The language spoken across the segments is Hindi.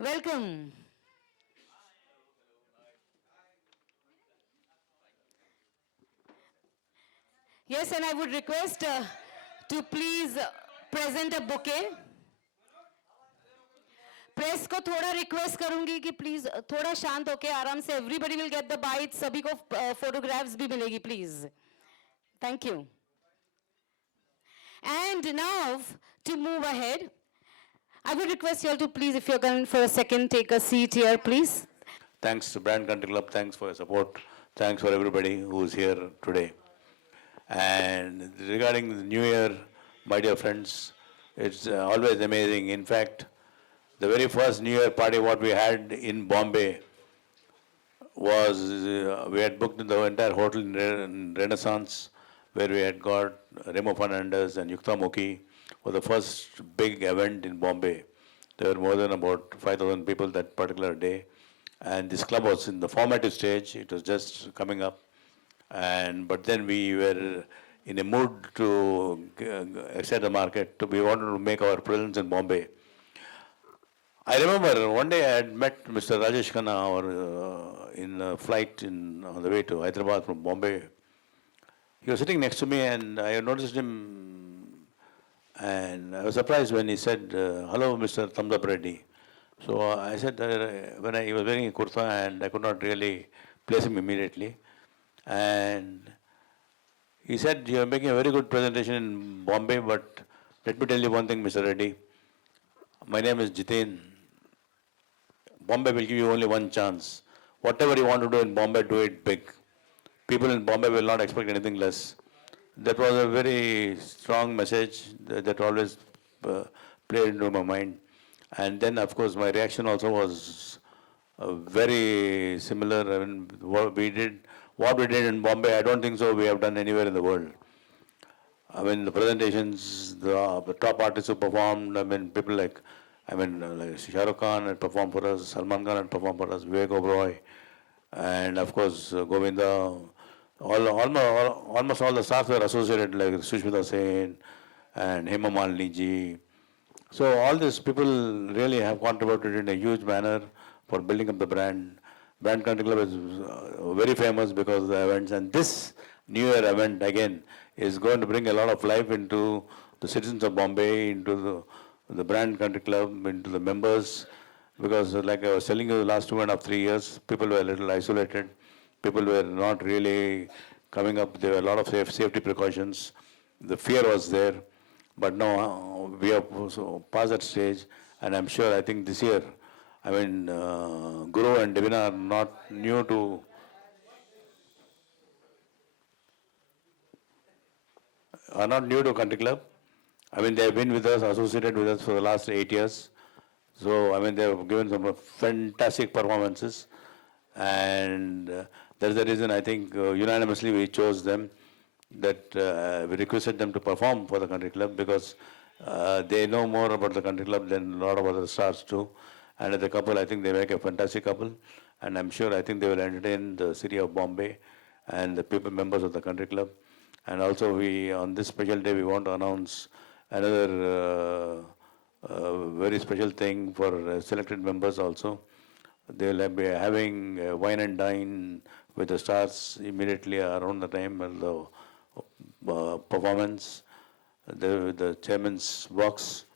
Welcome. Yes, and I would request to please present a bouquet. Press को थोड़ा रिक्वेस्ट करूंगी कि प्लीज थोड़ा शांत होके आराम से everybody will get the bite सभी को फोटोग्राफ्स भी मिलेगी please thank you and now to move ahead I would request you all to please, if you're going for a second, take a seat here, please. Thanks to Brand Country Club. Thanks for your support. Thanks for everybody who's here today. And regarding the New Year, my dear friends, it's always amazing. In fact, the very first New Year party what we had in Bombay was we had booked the entire hotel in Renaissance, where we had got Remo Fernandez and Yukta Mukhi for the first big event in Bombay. There were more than about 5,000 people that particular day. And this club was in the formative stage. It was just coming up. But then we were in a mood to excite the market. We wanted to make our presence in Bombay. I remember one day I had met Mr. Rajesh Khanna in a flight on the way to Hyderabad from Bombay. He was sitting next to me and I noticed him and I was surprised when he said, "Hello, Mr. Thamdap Reddy." So I said, he was wearing a kurta and I could not really place him immediately. And he said, "You are making a very good presentation in Bombay, but let me tell you one thing, Mr. Reddy. My name is Jitain. Bombay will give you only one chance. Whatever you want to do in Bombay, do it big. People in Bombay will not expect anything less." That was a very strong message that always played into my mind. And then, of course, my reaction also was very similar. I mean, what we did in Bombay, I don't think so we have done anywhere in the world. I mean, the presentations, the top artists who performed, I mean, people like Shah Rukh Khan had performed for us, Salman Khan had performed for us, Vivek Oberoi, and of course, Govinda. Almost all the stars were associated, like Sushmita Sen and Hema Malini ji. So all these people really have contributed in a huge manner for building up the brand. Brand Country Club is very famous because of the events, and this New Year event again is going to bring a lot of life into the citizens of Bombay, into the Brand Country Club, into the members. Because like I was telling you, the last 2.5, 3 years, people were a little isolated. People were not really coming up. There were a lot of safety precautions. The fear was there. But now we have passed that stage, and I'm sure, I think this year, I mean, Guru and Devina are not new to Country Club. I mean, they have been with us, associated with us for the last 8 years. So, I mean, they have given some fantastic performances. And that's the reason I think unanimously we chose them, that we requested them to perform for the Country Club because they know more about the Country Club than a lot of other stars do. And as a couple, I think they make a fantastic couple. And I'm sure, I think they will entertain the city of Bombay and the people, members of the Country Club. And also on this special day, we want to announce another very special thing for selected members also. They will be having wine and dine with the stars immediately around the time of the performance, the chairman's box.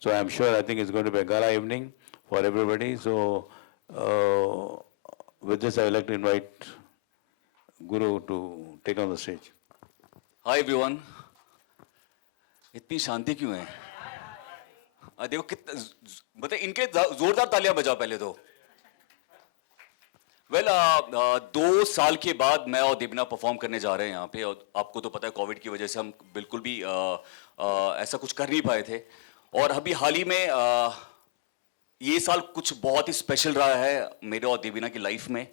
So I'm sure, I think it's going to be a gala evening for everybody. So with this, I would like to invite Guru to take on the stage. Hi everyone. इतनी शांति क्यों है? देखो कितना मतलब इनके जोरदार तालियां बजाओ पहले तो. वेल 2 साल के बाद मैं और देवना परफॉर्म करने जा रहे हैं यहाँ पे, और आपको तो पता है कोविड की वजह से हम बिल्कुल भी ऐसा कुछ कर नहीं पाए थे. और अभी हाल ही में ये साल कुछ बहुत ही स्पेशल रहा है मेरे और देवीना की लाइफ में.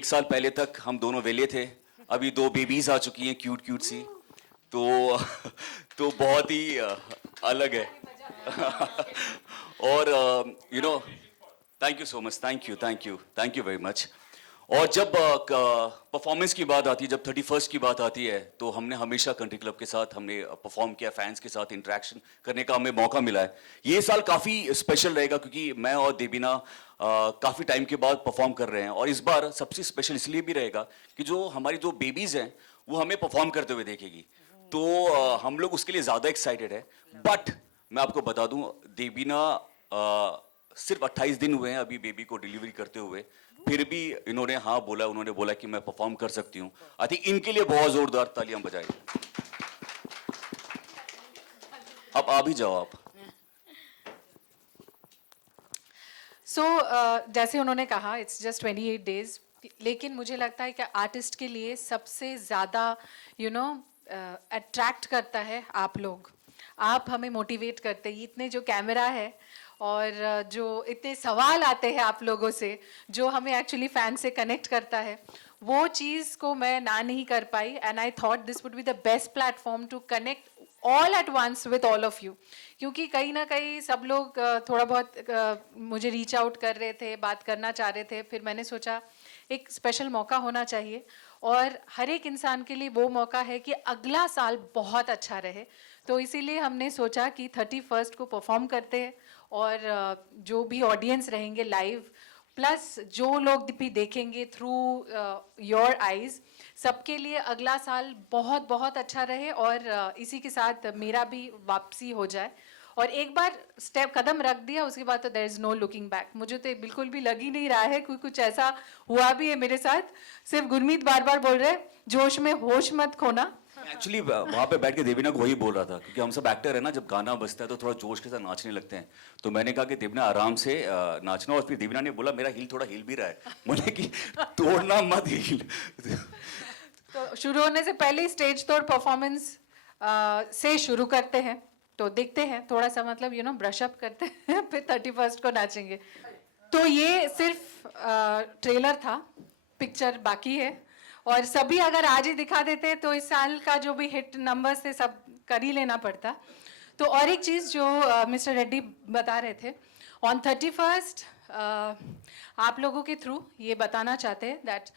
1 साल पहले तक हम दोनों वेले थे, अभी 2 बेबीज आ चुकी हैं क्यूट क्यूट सी, तो बहुत ही अलग है. और you know, thank you so much, thank you very much. और जब परफॉर्मेंस की बात आती है, जब 31st की बात आती है, तो हमने हमेशा कंट्री क्लब के साथ हमने परफॉर्म किया, फैंस के साथ इंटरेक्शन करने का हमें मौका मिला है। ये साल काफ़ी स्पेशल रहेगा क्योंकि मैं और देबीना काफ़ी टाइम के बाद परफॉर्म कर रहे हैं, और इस बार सबसे स्पेशल इसलिए भी रहेगा कि जो हमारी जो बेबीज़ हैं वो हमें परफॉर्म करते हुए देखेगी, तो हम लोग उसके लिए ज़्यादा एक्साइटेड है। बट मैं आपको बता दूं, देबीना सिर्फ 28 दिन हुए हैं अभी बेबी को डिलीवरी करते हुए, फिर भी इन्होंने हाँ बोला, उन्होंने बोला कि मैं परफॉर्म कर सकती हूँ। आई थिंक इनके लिए बहुत जोरदार तालियां बजाएं। अब आ भी जाओ आप। सो जैसे उन्होंने कहा इट्स जस्ट 28 डेज, लेकिन मुझे लगता है कि आर्टिस्ट के लिए सबसे ज़्यादा अट्रैक्ट करता है आप लोग। आप हमें मोटिवेट करते हैं। इतने जो कैमरा है और जो इतने सवाल आते हैं आप लोगों से, जो हमें एक्चुअली फैन से कनेक्ट करता है, वो चीज़ को मैं ना नहीं कर पाई। And I thought this would be the best platform to connect all at once with all of you, क्योंकि कहीं ना कहीं सब लोग थोड़ा बहुत मुझे रीच आउट कर रहे थे, बात करना चाह रहे थे। फिर मैंने सोचा एक स्पेशल मौका होना चाहिए, और हर एक इंसान के लिए वो मौका है कि अगला साल बहुत अच्छा रहे। तो इसीलिए हमने सोचा कि 31st को परफॉर्म करते हैं, और जो भी ऑडियंस रहेंगे लाइव, प्लस जो लोग भी देखेंगे थ्रू योर आइज़, सबके लिए अगला साल बहुत बहुत अच्छा रहे, और इसी के साथ मेरा भी वापसी हो जाए। और एक बार स्टेप कदम रख दिया उसके बाद तो there is no looking back. मुझे तो बिल्कुल भी लग ही नहीं रहा है कि कुछ ऐसा हुआ भी है मेरे साथ। सिर्फ गुरमीत बार बार बोल रहे हैं जोश में होश मत खोना। एक्चुअली वहां पे बैठ के देवीना को वही बोल रहा था, क्योंकि हम सब एक्टर है ना, जब गाना बजता है तो थोड़ा जोश के साथ नाचने लगते हैं। तो मैंने कहा कि देवीना आराम से नाचना, और फिर देवीना ने बोला मेरा हील थोड़ा हिल भी रहा है। मुझे कि तोड़ना मत हील। तो शुरू होने से पहले स्टेज तोड़ परफॉर्मेंस से शुरू करते हैं। तो देखते हैं, थोड़ा सा मतलब ब्रश अप करते हैं, फिर 31st को नाचेंगे। तो ये सिर्फ ट्रेलर था, पिक्चर बाकी है, और सभी अगर आज ही दिखा देते तो इस साल का जो भी हिट नंबर्स थे सब कर ही लेना पड़ता। तो और एक चीज़ जो मिस्टर रेड्डी बता रहे थे, ऑन 31st आप लोगों के थ्रू ये बताना चाहते हैं that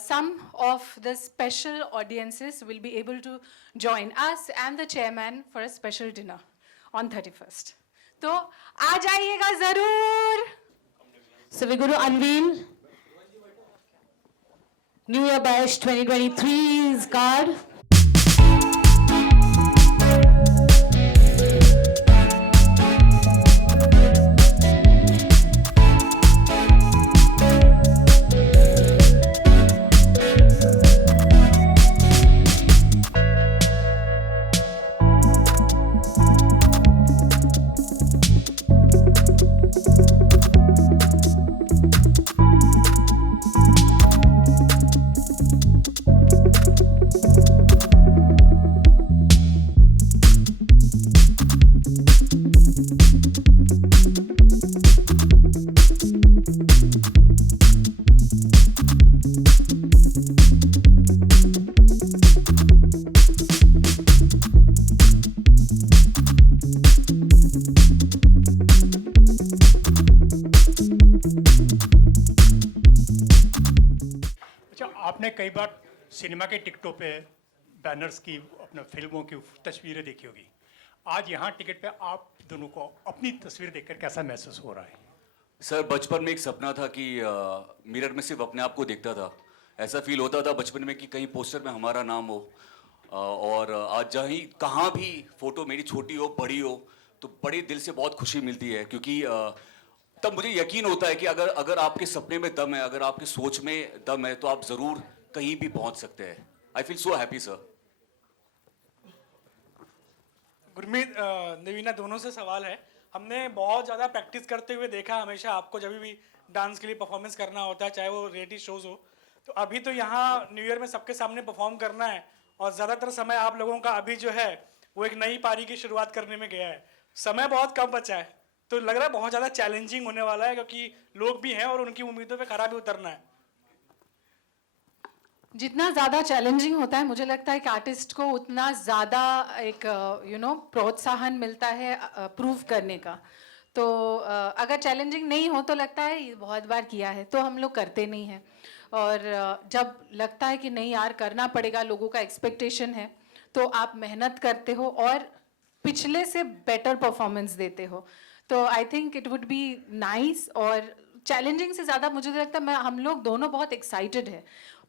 some of the special audiences will be able to join us and the chairman for a special dinner on 31st. तो आ जाइएगा ज़रूर। So we're going to unveil New Year Bash 2023's card. आपने कई बार सिनेमा के टिकटों पे बैनर्स की, अपने फिल्मों की तस्वीरें देखी होगी। आज यहाँ टिकट पे आप दोनों को अपनी तस्वीर देखकर कैसा महसूस हो रहा है? सर, बचपन में एक सपना था कि मिरर में सिर्फ अपने आप को देखता था। ऐसा फील होता था बचपन में कि कहीं पोस्टर में हमारा नाम हो, और आज जहीं कहाँ भी फोटो मेरी छोटी हो बड़ी हो तो बड़े दिल से बहुत खुशी मिलती है, क्योंकि तब मुझे यकीन होता है कि अगर आपके सपने में दम है, अगर आपकी सोच में दम है, तो आप ज़रूर कहीं भी पहुंच सकते हैं। I feel so happy sir. Gurmeet, Devina, दोनों से सवाल है। हमने बहुत ज़्यादा प्रैक्टिस करते हुए देखा हमेशा आपको, जब भी डांस के लिए परफॉर्मेंस करना होता है, चाहे वो रियलिटी शोज हो। तो अभी तो यहाँ न्यू ईयर में सबके सामने परफॉर्म करना है, और ज़्यादातर समय आप लोगों का अभी जो है वो एक नई पारी की शुरुआत करने में गया है। समय बहुत कम बचा है, तो लग रहा है बहुत ज़्यादा चैलेंजिंग होने वाला है, क्योंकि लोग भी हैं और उनकी उम्मीदों पे खरा भी उतरना है। जितना ज़्यादा चैलेंजिंग होता है, मुझे लगता है कि आर्टिस्ट को उतना ज़्यादा एक प्रोत्साहन मिलता है प्रूव करने का। तो अगर चैलेंजिंग नहीं हो तो लगता है ये बहुत बार किया है, तो हम लोग करते नहीं हैं। और जब लगता है कि नहीं यार करना पड़ेगा, लोगों का एक्सपेक्टेशन है, तो आप मेहनत करते हो और पिछले से बेटर परफॉर्मेंस देते हो। तो I think it would be nice. और चैलेंजिंग से ज़्यादा मुझे तो लगता है हम लोग दोनों बहुत एक्साइटेड है,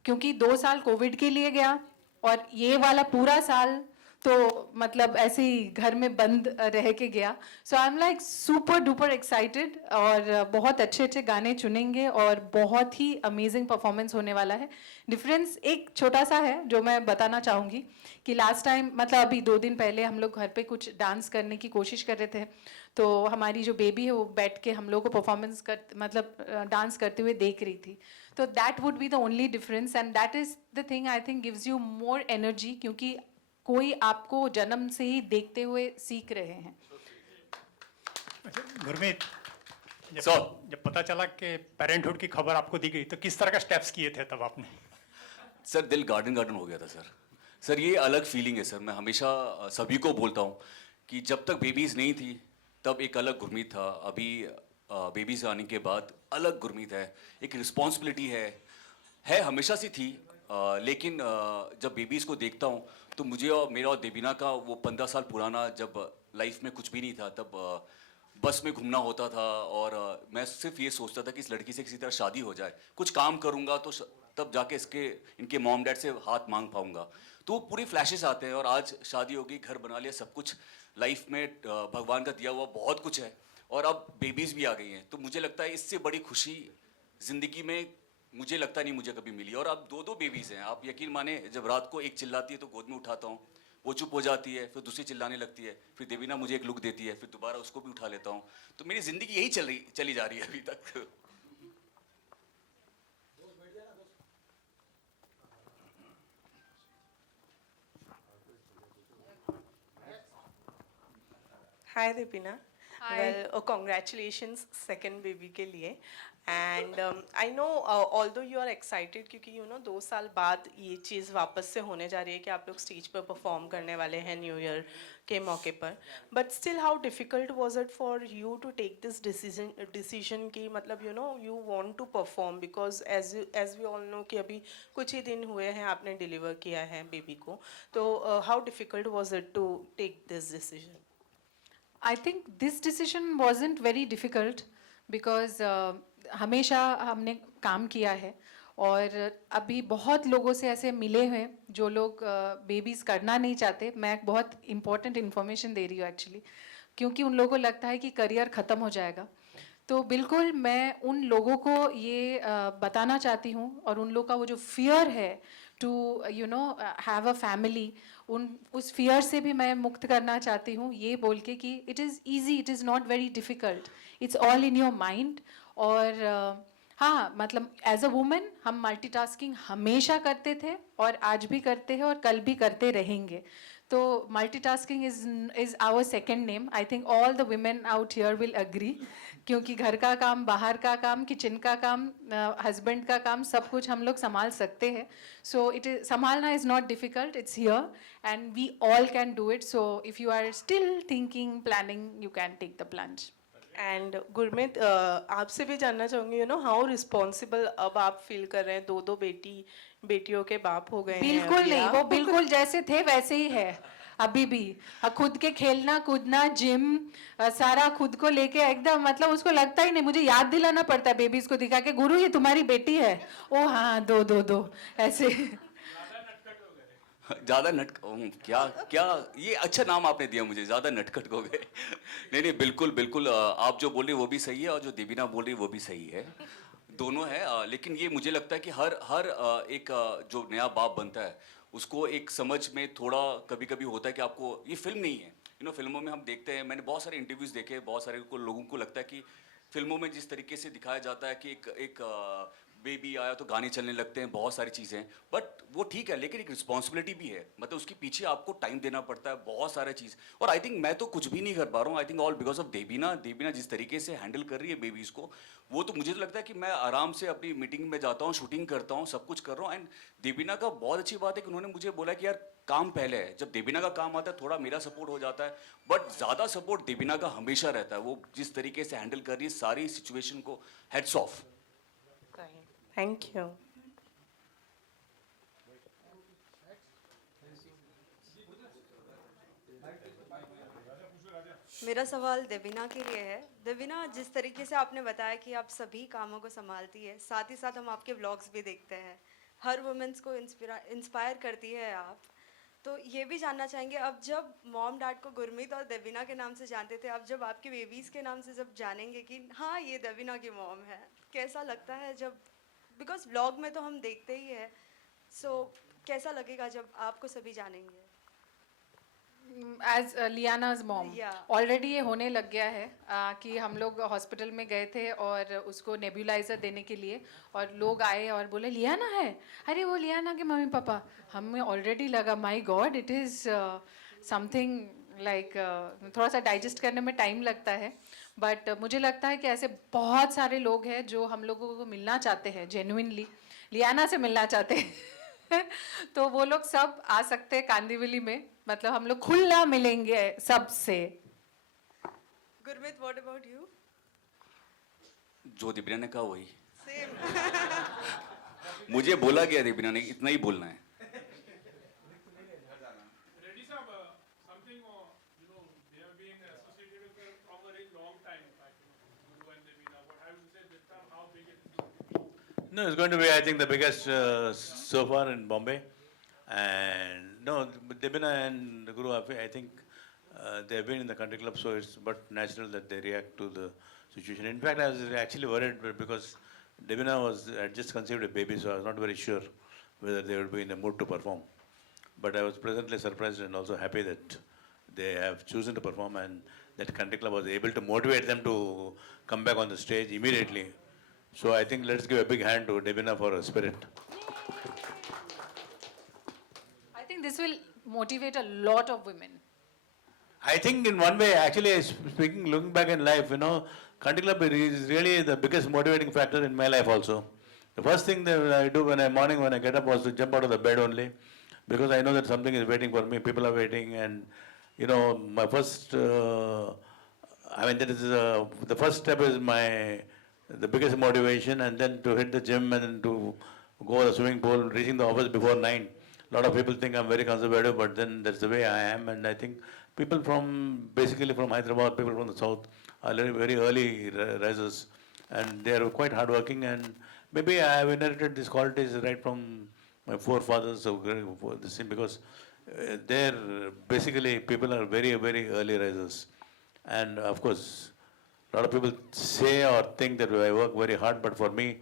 क्योंकि 2 साल कोविड के लिए गया और ये वाला पूरा साल तो मतलब ऐसे ही घर में बंद रह के गया। So I am like super duper excited, और बहुत अच्छे अच्छे गाने चुनेंगे और बहुत ही अमेजिंग परफॉर्मेंस होने वाला है। डिफरेंस एक छोटा सा है जो मैं बताना चाहूँगी कि लास्ट टाइम मतलब अभी 2 दिन पहले हम लोग घर पे कुछ डांस करने की कोशिश कर रहे थे, तो हमारी जो बेबी है वो बैठ के हम लोग को परफॉर्मेंस कर मतलब डांस करते हुए देख रही थी। तो that would be the only difference, and that is the thing I think gives you more energy, क्योंकि कोई आपको जन्म से ही देखते हुए सीख रहे हैं। अच्छा, गुरमीत, सर। जब पता चला कि पेरेंटहुड की खबर आपको दी गई तो किस तरह का स्टेप्स किए थे तब आपने? सर दिल गार्डन गार्डन हो गया था सर। सर ये अलग फीलिंग है सर। मैं हमेशा सभी को बोलता हूँ कि जब तक बेबीज़ नहीं थी तब एक अलग गुरमीत था, अभी बेबीज़ आने के बाद अलग गुरमीत है। एक रिस्पॉन्सिबिलिटी है हमेशा से थी, लेकिन जब बेबीज़ को देखता हूँ तो मुझे और मेरा और देबीना का वो 15 साल पुराना जब लाइफ में कुछ भी नहीं था, तब बस में घूमना होता था और मैं सिर्फ ये सोचता था कि इस लड़की से किसी तरह शादी हो जाए, कुछ काम करूँगा तो तब जाके इनके मॉम डैड से हाथ मांग पाऊँगा। तो वो पूरे फ्लैशेस आते हैं और आज शादी हो गई, घर बना लिया, सब कुछ लाइफ में भगवान का दिया हुआ बहुत कुछ है, और अब बेबीज़ भी आ गई हैं। तो मुझे लगता है इससे बड़ी खुशी ज़िंदगी में मुझे लगता नहीं मुझे कभी मिली। और अब 2 बेबीज़ हैं, आप यकीन माने, जब रात को एक चिल्लाती है तो गोद में उठाता हूँ, वो चुप हो जाती है, फिर दूसरी चिल्लाने लगती है, फिर देवीना मुझे एक लुक देती है, फिर दोबारा उसको भी उठा लेता हूँ। तो मेरी ज़िंदगी यही चली जा रही है अभी तक। Hi Deepina. Hi. Well, congratulations second baby के लिए. And I know although you are excited क्योंकि 2 साल बाद ये चीज़ वापस से होने जा रही है कि आप लोग स्टेज पर परफॉर्म करने वाले हैं न्यू ईयर के मौके पर, but still how difficult was it for you to take this decision कि मतलब you want to perform because as we all know कि अभी कुछ ही दिन हुए हैं आपने डिलीवर किया है बेबी को, तो how difficult was it to take this decision? I think this decision wasn't very difficult because हमेशा हमने काम किया है और अभी बहुत लोगों से ऐसे मिले हैं जो लोग बेबीज़ करना नहीं चाहते। मैं एक बहुत इम्पोर्टेंट इन्फॉर्मेशन दे रही हूँ एक्चुअली, क्योंकि उन लोगों को लगता है कि करियर ख़त्म हो जाएगा। तो बिल्कुल मैं उन लोगों को ये बताना चाहती हूँ, और उन लोगों का वो जो फियर है टू हैव अ फैमिली, उस फियर से भी मैं मुक्त करना चाहती हूँ, ये बोल के कि it is easy, it is not very difficult, it's all in your mind. और हाँ, मतलब एज अ वुमेन हम मल्टीटास्किंग हमेशा करते थे और आज भी करते हैं और कल भी करते रहेंगे। तो multitasking is our second name. I think all the women out here will agree, क्योंकि घर का काम, बाहर का काम, किचन का काम, हस्बैंड का काम, सब कुछ हम लोग संभाल सकते हैं। सो इट इज संभालना is not difficult, it's here and we all can do it. So if you are still thinking, planning, you can take the plunge. And Gurmeet, आपसे भी जानना चाहूँगी हाउ रिस्पॉन्सिबल अब आप फील कर रहे हैं, 2 बेटियों के बाप हो गए हैं बिल्कुल अभी नहीं, आप। वो बिल्कुल जैसे थे वैसे ही है अभी भी। खुद के खेलना कूदना, जिम, सारा खुद को लेके एकदम, मतलब उसको लगता ही नहीं, मुझे याद दिलाना पड़ता है बेबीज को दिखा के, गुरु ये तुम्हारी बेटी है, ओ हाँ दो ऐसे। ज़्यादा क्या क्या ये अच्छा नाम आपने दिया मुझे, ज़्यादा नटखट हो गए। नहीं बिल्कुल बिल्कुल, आप जो बोल रहे वो भी सही है और जो देवीना बोल रही वो भी सही है, दोनों है। लेकिन ये मुझे लगता है कि हर एक जो नया बाप बनता है उसको एक समझ में थोड़ा कभी कभी होता है कि आपको, ये फिल्म नहीं है, फिल्मों में हम देखते हैं, मैंने बहुत सारे इंटरव्यूज़ देखे, बहुत सारे लोगों को लगता है कि फिल्मों में जिस तरीके से दिखाया जाता है कि एक बेबी आया तो गाने चलने लगते हैं, बहुत सारी चीज़ें हैं, बट वो ठीक है, लेकिन एक रिस्पॉन्सिबिलिटी भी है, मतलब उसके पीछे आपको टाइम देना पड़ता है, बहुत सारा चीज़। और आई थिंक मैं तो कुछ भी नहीं कर पा रहा हूँ, आई think all because of Debina. Debina जिस तरीके से हैंडल कर रही है बेबीज़ को, वो तो मुझे तो लगता है कि मैं आराम से अपनी मीटिंग में जाता हूँ, शूटिंग करता हूँ, सब कुछ कर रहा हूँ। एंड देबीना का बहुत अच्छी बात है कि उन्होंने मुझे बोला कि यार काम पहले है, जब देबीना का काम आता है थोड़ा मेरा सपोर्ट हो जाता है, बट ज़्यादा सपोर्ट देबीना का हमेशा रहता है। वो जिस तरीके से हैंडल कर रही है सारी सिचुएशन को, हेड्स ऑफ। Thank you. मेरा सवाल देवीना के लिए है। देवीना, जिस तरीके से आपने बताया कि आप सभी कामों को संभालती है, साथ ही साथ हम आपके व्लॉग्स भी देखते हैं, हर वुमेन्स को इंस्पायर करती है आप। तो ये भी जानना चाहेंगे, अब जब मॉम डैड को गुरमीत और देवीना के नाम से जानते थे, अब जब आपके बेबीज़ के नाम से जब जानेंगे कि हाँ ये देवीना की मॉम है, कैसा लगता है जब, बिकॉज व्लॉग में तो हम देखते ही है, सो कैसा लगेगा जब आपको सभी जानेंगे? As Liana's mom Yeah. Already ये होने लग गया है कि हम लोग हॉस्पिटल में गए थे और उसको नेब्यूलाइजर देने के लिए, और लोग आए और बोले लियाना है, अरे वो लियाना के मम्मी पापा। हमें ऑलरेडी लगा my God, it is something like, थोड़ा सा डाइजेस्ट करने में टाइम लगता है, बट मुझे लगता है कि ऐसे बहुत सारे लोग हैं जो हम लोगों को मिलना चाहते हैं, जेन्युइनली लियाना से मिलना चाहते हैं तो वो लोग सब आ सकते हैं कांदिवली में, मतलब हम लोग खुला मिलेंगे सबसे। Gurmeet, what about you? जो देबीना ने कहा वही सेम। मुझे बोला गया, देबीना ने इतना ही बोलना है। Reddy sir, something they have been associated with her from a very long time. Guru and Devina. What I would say this time, how big it is. No, it's going to be, I think, the biggest so far in Bombay. And no, Debina and Guru, I think they have been in the country club, so it's but natural that they react to the situation. In fact, I was actually worried because Debina had just conceived a baby, so I was not very sure whether they would be in the mood to perform. But I was pleasantly surprised and also happy that they have chosen to perform, and that country club was able to motivate them to come back on the stage immediately. So I think let's give a big hand to Debina for her spirit. I think this will motivate a lot of women. I think in one way, actually, speaking, looking back in life, country club is really the biggest motivating factor in my life also. The first thing that I do when I get up was to jump out of the bed only, because I know that something is waiting for me, people are waiting, and my first, that is, the first step is the biggest motivation, and then to hit the gym and then to go to the swimming pool, reaching the office before 9. A lot of people think I'm very conservative, but then that's the way I am, and I think people basically from Hyderabad, people from the south, are very early risers, and they are quite hardworking, and maybe I have inherited these qualities right from my forefathers, because there basically people are very, very early risers. And of course, a lot of people say or think that I work very hard, but for me,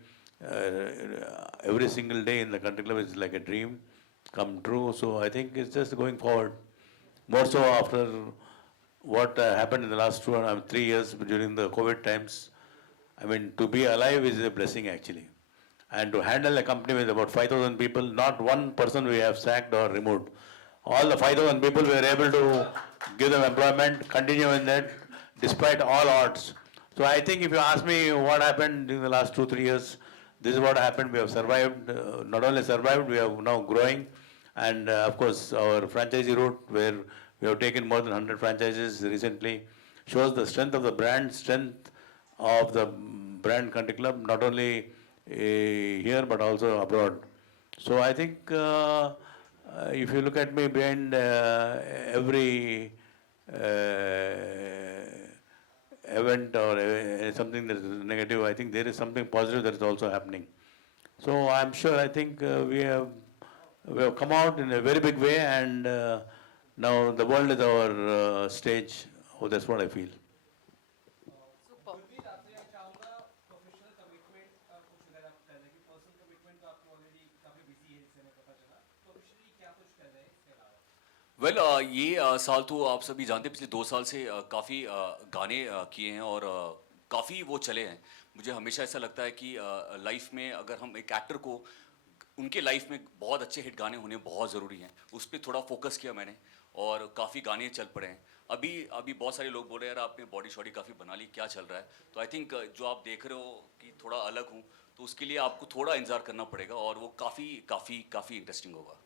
every single day in the country club is like a dream come true. So I think it's just going forward. More so after what happened in the last 3 years during the COVID times. To be alive is a blessing actually. And to handle a company with about 5,000 people, not one person we have sacked or removed. All the 5,000 people we were able to give them employment, continue in that, despite all odds. So I think if you ask me what happened in the last 2-3 years, this is what happened. We have survived, not only survived, we are now growing. And of course, our franchisee route, where we have taken more than 100 franchises recently, shows the strength of the brand, strength of the brand Country Club, not only here but also abroad. So I think if you look at me behind every event or something that is negative, I think there is something positive that is also happening. So I'm sure, I think we have come out in a very big way, and now the world is our stage. Oh, that's what I feel. Well ये साल तो आप सभी जानते हैं, पिछले 2 साल से काफ़ी गाने किए हैं और काफ़ी वो चले हैं, मुझे हमेशा ऐसा लगता है कि लाइफ में अगर हम एक एक्टर को उनके लाइफ में बहुत अच्छे हिट गाने होने बहुत ज़रूरी हैं, उस पर थोड़ा फोकस किया मैंने और काफ़ी गाने चल पड़े हैं। अभी अभी बहुत सारे लोग बोल रहे हैं यार आपने बॉडी शॉडी काफ़ी बना ली, क्या चल रहा है? तो आई थिंक जो आप देख रहे हो कि थोड़ा अलग हूँ, तो उसके लिए आपको थोड़ा इंतज़ार करना पड़ेगा और वो काफ़ी काफ़ी काफ़ी इंटरेस्टिंग होगा।